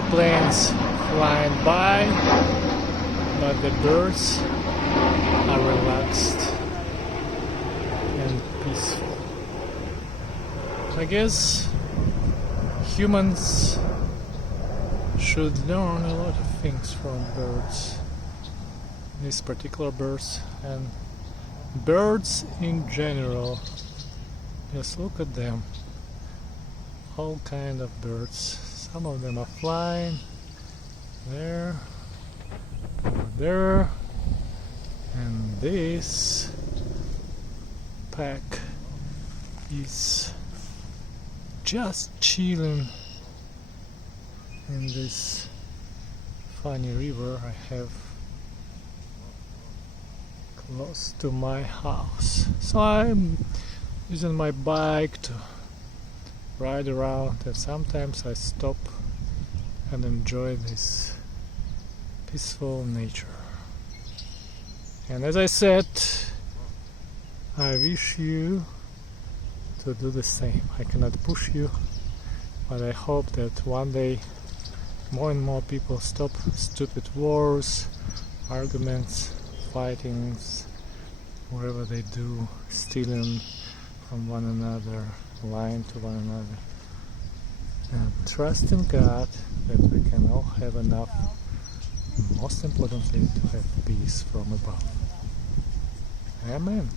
airplanes flying by, but the birds are relaxed and peaceful. I guess humans should learn a lot of things from birds, these particular birds and birds in general. Just look at them, all kind of birds. Some of them are flying there, over there, and this pack is just chilling in this funny river I have close to my house. So I'm using my bike to ride around, and sometimes I stop and enjoy this peaceful nature. And as I said, I wish you to do the same. I cannot push you, but I hope that one day more and more people stop stupid wars, arguments, fightings, whatever they do, stealing from one another, lying to one another, and trust in God that we can all have enough, most importantly to have peace from above. Amen.